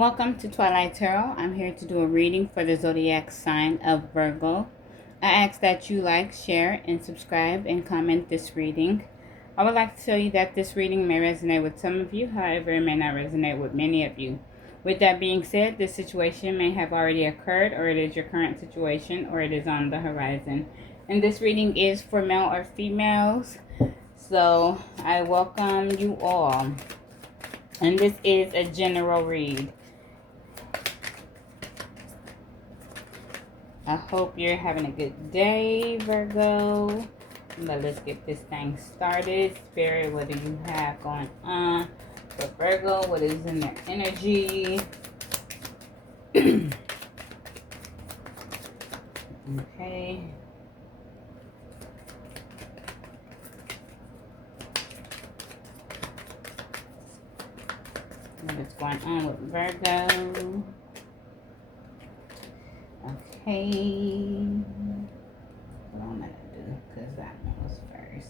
Welcome to Twilight Tarot. I'm here to do a reading for the zodiac sign of Virgo. I ask that you like, share, and subscribe and comment this reading. I would like to tell you that this reading may resonate with some of you, however, it may not resonate with many of you. With that being said, this situation may have already occurred, or it is your current situation, or it is on the horizon. And this reading is for male or females, so I welcome you all. And this is a general read. I hope you're having a good day, Virgo. But let's get this thing started. Spirit, what do you have going on for Virgo? What is in their energy? Okay. What is going on with Virgo? Okay. What I'm going to do, because that one was first.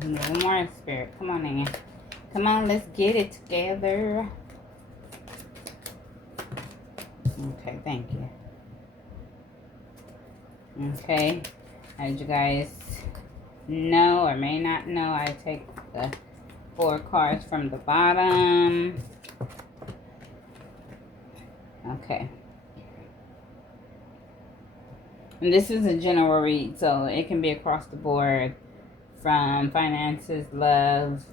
One more, Spirit. Come on in. Come on, let's get it together. Okay, thank you. Okay, as you guys know or may not know, I take the 4 cards from the bottom. Okay. And this is a general read, so it can be across the board, from finances, love,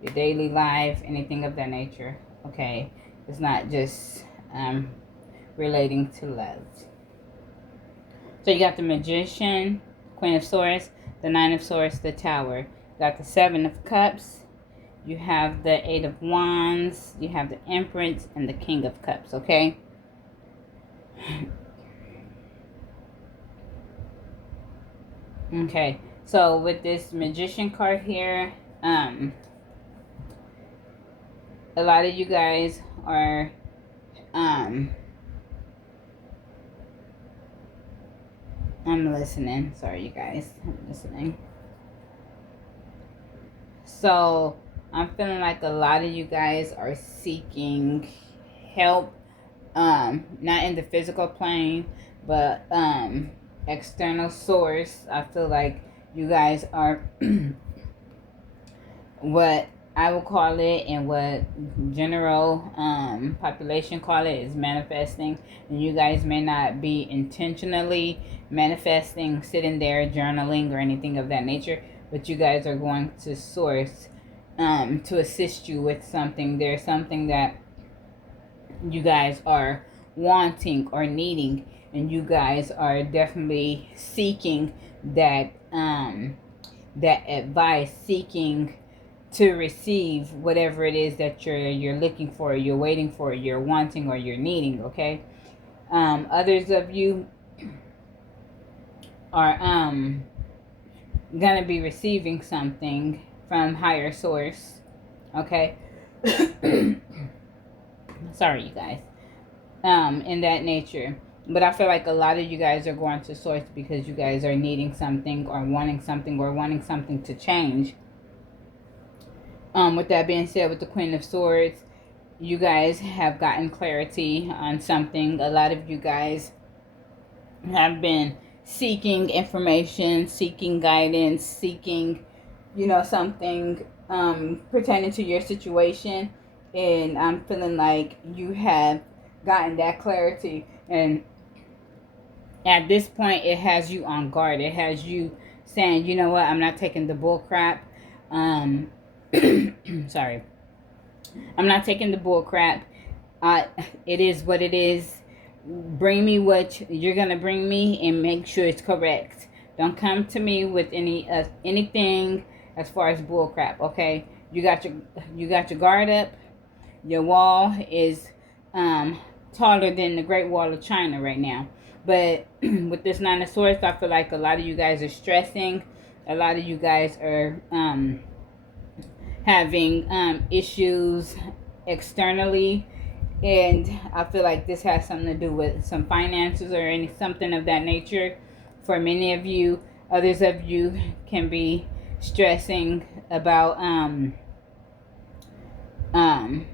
your daily life, anything of that nature. Okay, it's not just relating to love. So you got the Magician, Queen of Swords, the 9 of Swords, the Tower. You got the 7 of Cups. You have the 8 of Wands. You have the Empress and the King of Cups. Okay. Okay. So with this Magician card here, a lot of you guys are I'm listening. Sorry, you guys. I'm listening. So I'm feeling like a lot of you guys are seeking help, not in the physical plane, but external source. I feel like you guys are what I will call it, and what general population call it, is manifesting. And you guys may not be intentionally manifesting, sitting there journaling or anything of that nature, but you guys are going to source to assist you with something. There's something that you guys are wanting or needing, and you guys are definitely seeking that that advice, seeking to receive whatever it is that you're looking for, you're waiting for, you're wanting, or you're needing. Okay. Others of you are gonna be receiving something from higher source. Okay. Sorry, you guys. In that nature. But I feel like a lot of you guys are going to source because you guys are needing something, or wanting something to change. With that being said, with the Queen of Swords, you guys have gotten clarity on something. A lot of you guys have been seeking information, seeking guidance, seeking, something pertaining to your situation. And I'm feeling like you have gotten that clarity. And at this point, it has you on guard. It has you saying, you know what, I'm not taking the bull crap. Sorry. I'm not taking the bull crap. It is what it is. Bring me what you're going to bring me, and make sure it's correct. Don't come to me with anything as far as bull crap, okay? You got your guard up. Your wall is taller than the Great Wall of China right now. But with this 9 of Swords, I feel like a lot of you guys are stressing a lot of you guys are having issues externally, and I feel like this has something to do with some finances or something of that nature. For many of you, others of you can be stressing about um an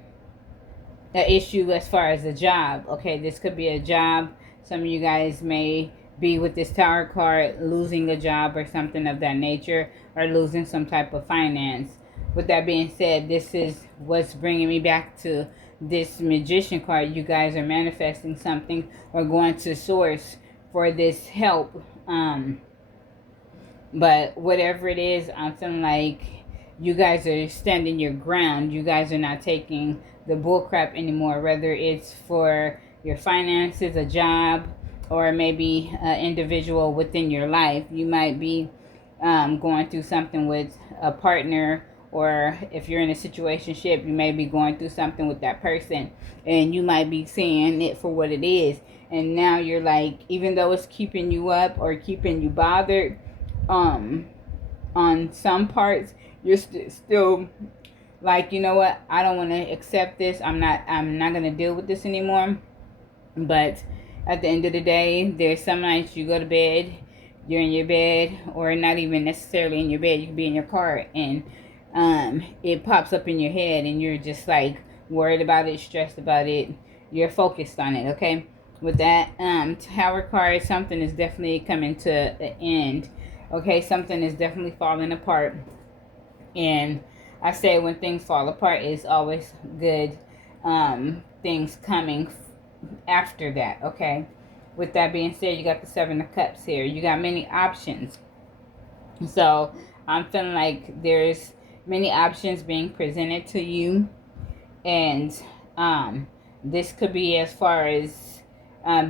issue as far as a job. Okay, this could be a job. Some of you guys may be with this Tower card losing a job or something of that nature, or losing some type of finance. With that being said, this is what's bringing me back to this Magician card. You guys are manifesting something or going to source for this help. But whatever it is, I'm feeling like you guys are standing your ground. You guys are not taking the bull crap anymore, whether it's for your finances, a job, or maybe an individual within your life. You might be going through something with a partner, or if you're in a situationship, you may be going through something with that person, and you might be seeing it for what it is. And now you're like, even though it's keeping you up or keeping you bothered, on some parts, you're still like, you know what, I don't want to accept this. I'm not going to deal with this anymore. But at the end of the day, there's some nights you go to bed, you're in your bed, or not even necessarily in your bed, you can be in your car, and it pops up in your head, and you're just like worried about it, stressed about it, you're focused on it. Okay, with that Tower card, something is definitely coming to an end. Okay, something is definitely falling apart. And I say when things fall apart, it's always good things coming after that. Okay, with that being said, you got the Seven of Cups here. You got many options. So I'm feeling like there's many options being presented to you. And this could be as far as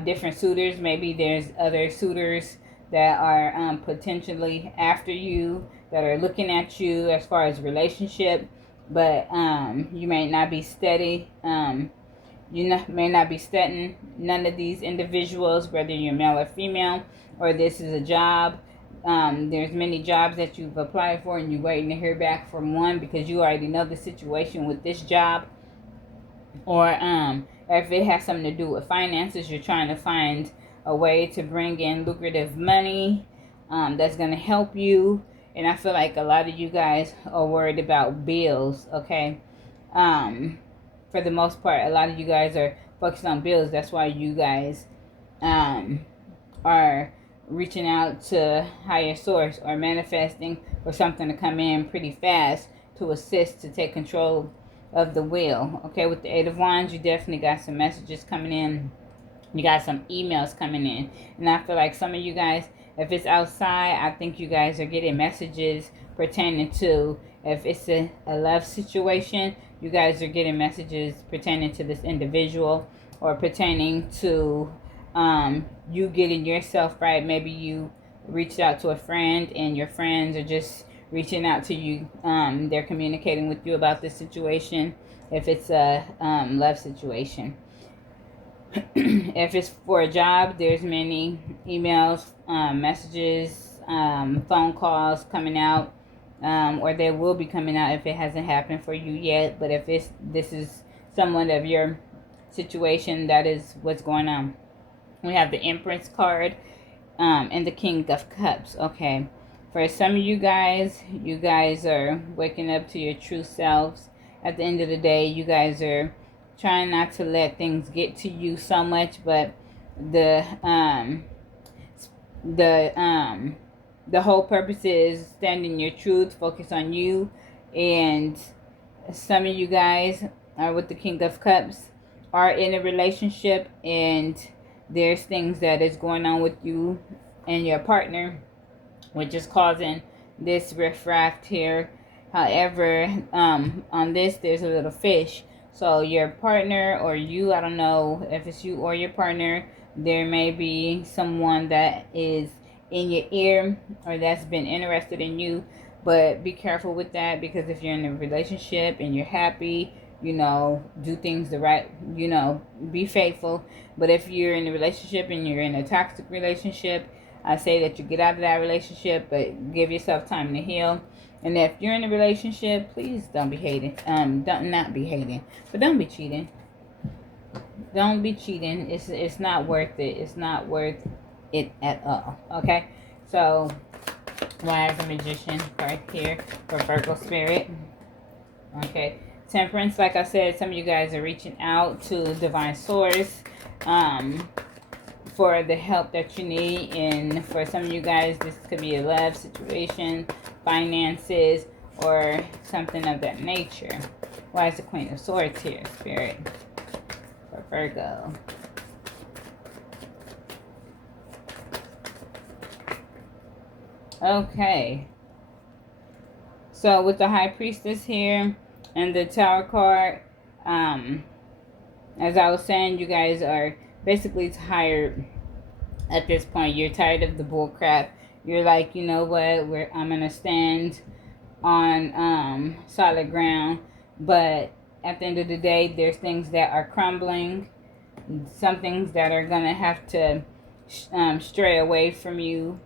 different suitors. Maybe there's other suitors that are potentially after you, that are looking at you as far as relationship, but you may not be steady. May not be studying none of these individuals, whether you're male or female, or this is a job. There's many jobs that you've applied for and you're waiting to hear back from one because you already know the situation with this job. Or if it has something to do with finances, you're trying to find a way to bring in lucrative money that's going to help you. And I feel like a lot of you guys are worried about bills, okay? For the most part, a lot of you guys are focused on bills. That's why you guys are reaching out to higher source or manifesting for something to come in pretty fast to assist, to take control of the wheel. Okay, with the Eight of Wands, you definitely got some messages coming in. You got some emails coming in. And I feel like some of you guys, if it's outside, I think you guys are getting messages pertaining to, if it's a love situation, you guys are getting messages pertaining to this individual, or pertaining to you getting yourself right. Maybe you reached out to a friend and your friends are just reaching out to you. They're communicating with you about this situation, if it's a love situation. If it's for a job, there's many emails, messages, phone calls coming out, or they will be coming out if it hasn't happened for you yet. But if this is someone of your situation, that is what's going on. We have the Empress card and the King of Cups. Okay, for some of you guys are waking up to your true selves. At the end of the day, you guys are trying not to let things get to you so much, but the whole purpose is standing your truth, focus on you. And some of you guys are with the King of Cups, are in a relationship, and there's things that is going on with you and your partner, which is causing this rift here. However, on this, there's a little fish. So your partner or you, I don't know if it's you or your partner, there may be someone that is in your ear or that's been interested in you. But be careful with that, because if you're in a relationship and you're happy, do things the right, be faithful. But if you're in a relationship and you're in a toxic relationship, I say that you get out of that relationship, but give yourself time to heal. And if you're in a relationship, please don't be hating. Don't not be hating, but don't be cheating. Don't be cheating. It's not worth it. It's not worth it at all. Okay. So, why is the Magician right here for Virgo spirit? Okay. Temperance, like I said, some of you guys are reaching out to divine source for the help that you need. And for some of you guys, this could be a love situation, finances, or something of that nature. Why is the Queen of Swords here, Spirit, for Virgo? Okay. So with the High Priestess here and the Tower card, as I was saying, you guys are basically tired at this point. You're tired of the bull crap. You're like, you know what, I'm going to stand on solid ground. But at the end of the day, there's things that are crumbling. Some things that are going to have to stray away from you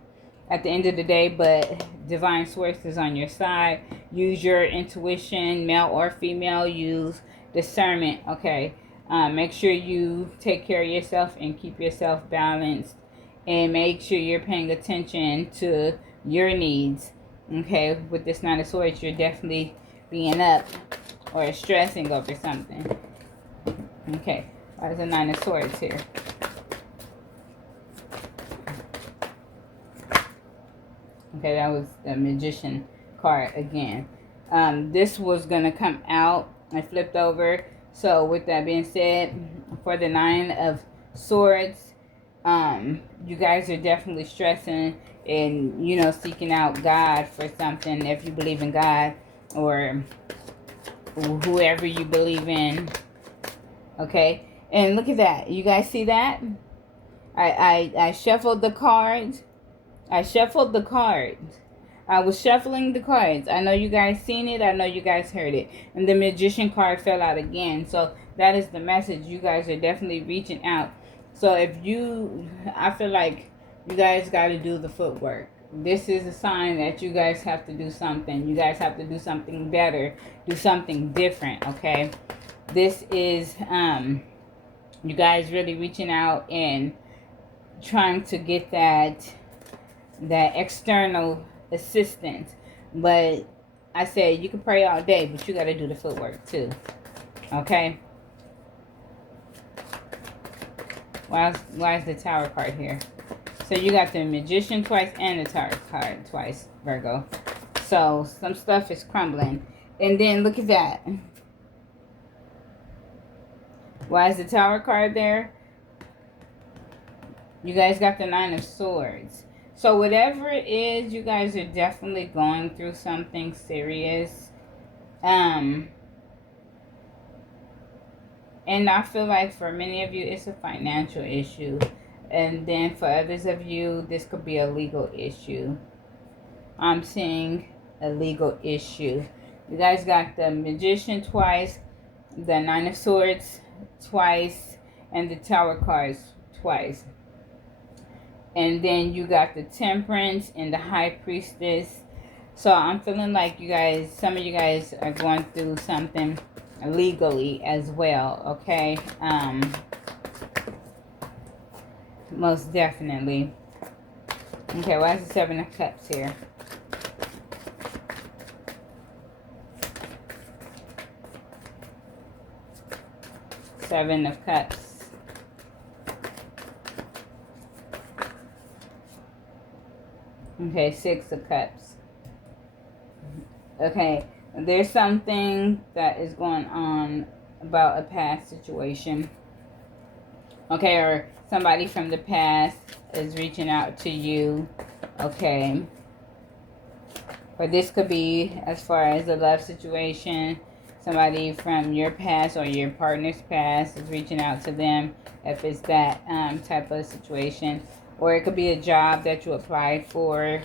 at the end of the day, but divine source is on your side. Use your intuition, male or female. Use discernment, okay? Make sure you take care of yourself and keep yourself balanced, and make sure you're paying attention to your needs, okay? With this Nine of Swords, you're definitely being up or stressing over something, okay? Why is the Nine of Swords here? Okay, that was the Magician card again. This was going to come out. I flipped over. So with that being said, for the Nine of Swords, you guys are definitely stressing and, you know, seeking out God for something, if you believe in God or whoever you believe in. Okay, and look at that. You guys see that? I shuffled the cards. I shuffled the cards. I was shuffling the cards. I know you guys seen it. I know you guys heard it. And the Magician card fell out again. So that is the message. You guys are definitely reaching out. So if you, I feel like you guys got to do the footwork. This is a sign that you guys have to do something. You guys have to do something better. Do something different, okay? This is you guys really reaching out and trying to get that external assistance. But I said you can pray all day, but you got to do the footwork too, okay? Why is the Tower card here? So you got the Magician twice and the Tower card twice, Virgo. So some stuff is crumbling. And then look at that. Why is the Tower card there? You guys got the Nine of Swords. So whatever it is, you guys are definitely going through something serious. And I feel like for many of you, it's a financial issue. And then for others of you, this could be a legal issue. I'm seeing a legal issue. You guys got the Magician twice, the Nine of Swords twice, and the Tower cards twice. And then you got the Temperance and the High Priestess. So I'm feeling like you guys, some of you guys are going through something legally as well, okay? Most definitely. Okay, why is the Seven of Cups here? Seven of Cups. Okay, Six of Cups. Okay, there's something that is going on about a past situation. Okay, or somebody from the past is reaching out to you. Okay. Or this could be as far as a love situation. Somebody from your past or your partner's past is reaching out to them, if it's that type of situation. Or it could be a job that you applied for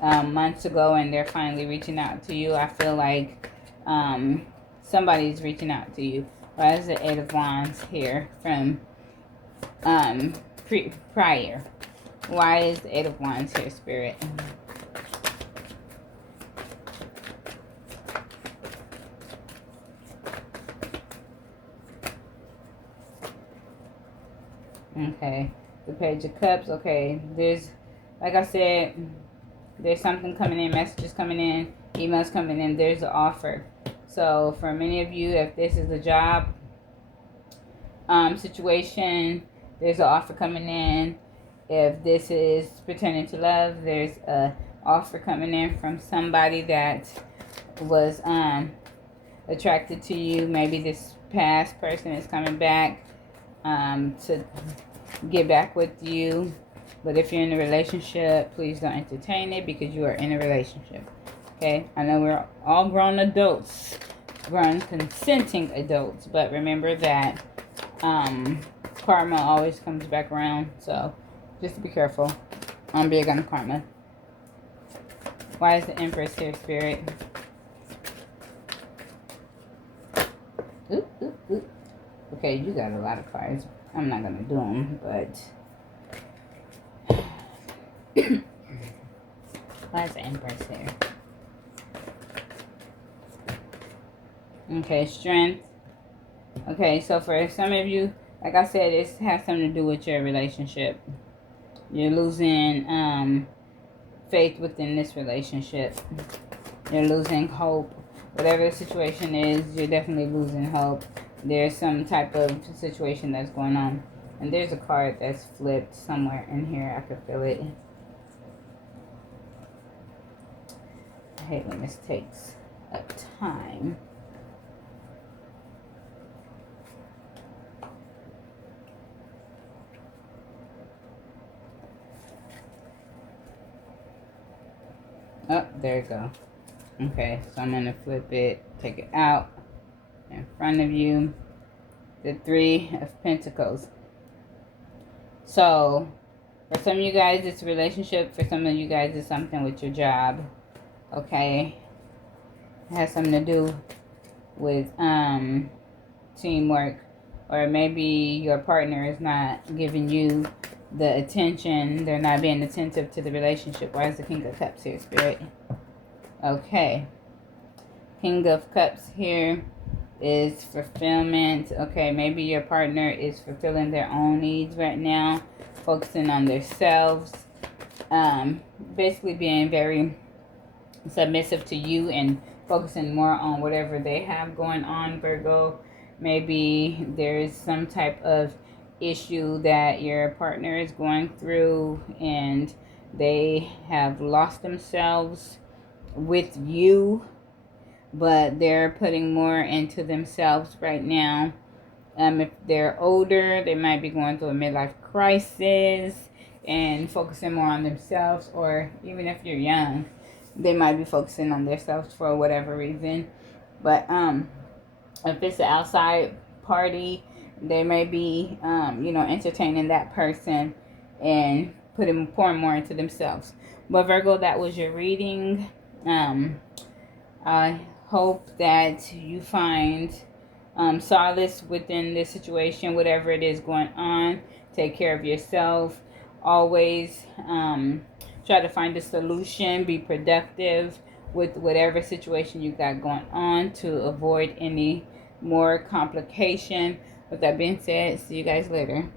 months ago and they're finally reaching out to you. I feel like somebody's reaching out to you. Why is the Eight of Wands here from prior? Why is the Eight of Wands here, Spirit? Okay, the Page of Cups. Okay, there's, like I said, there's something coming in, messages coming in, emails coming in. There's an offer. So for many of you, if this is a job situation, there's an offer coming in. If this is pertaining to love, there's a offer coming in from somebody that was attracted to you. Maybe this past person is coming back to get back with you. But if you're in a relationship, please don't entertain it because you are in a relationship. Okay? I know we're all grown adults, grown consenting adults, but remember that karma always comes back around. So just be careful. I'm big on karma. Why is the Empress here, Spirit? Ooh, ooh, ooh. Okay, you got a lot of cards. I'm not going to do them, but... Why is the Empress here? Okay, Strength. Okay, so for some of you, like I said, it has something to do with your relationship. You're losing faith within this relationship. You're losing hope. Whatever the situation is, you're definitely losing hope. There's some type of situation that's going on. And there's a card that's flipped somewhere in here. I could feel it. I hate when this takes up time. Oh, there you go. Okay, so I'm going to flip it, take it out. In front of you, the Three of Pentacles. So, for some of you guys, it's a relationship. For some of you guys, it's something with your job. Okay? It has something to do with teamwork. Or maybe your partner is not giving you the attention. They're not being attentive to the relationship. Why is the King of Cups here, Spirit? Okay. King of Cups here is fulfillment. Okay, maybe your partner is fulfilling their own needs right now, focusing on themselves, basically being very submissive to you and focusing more on whatever they have going on, Virgo. Maybe there's some type of issue that your partner is going through and they have lost themselves with you, but they're putting more into themselves right now. If they're older, they might be going through a midlife crisis and focusing more on themselves. Or even if you're young, they might be focusing on themselves for whatever reason. But if it's an outside party, they may be, entertaining that person and pouring more into themselves. But Virgo, that was your reading. I hope that you find solace within this situation, whatever it is going on. Take care of yourself. Always try to find a solution. Be productive with whatever situation you got going on to avoid any more complication. With that being said, see you guys later.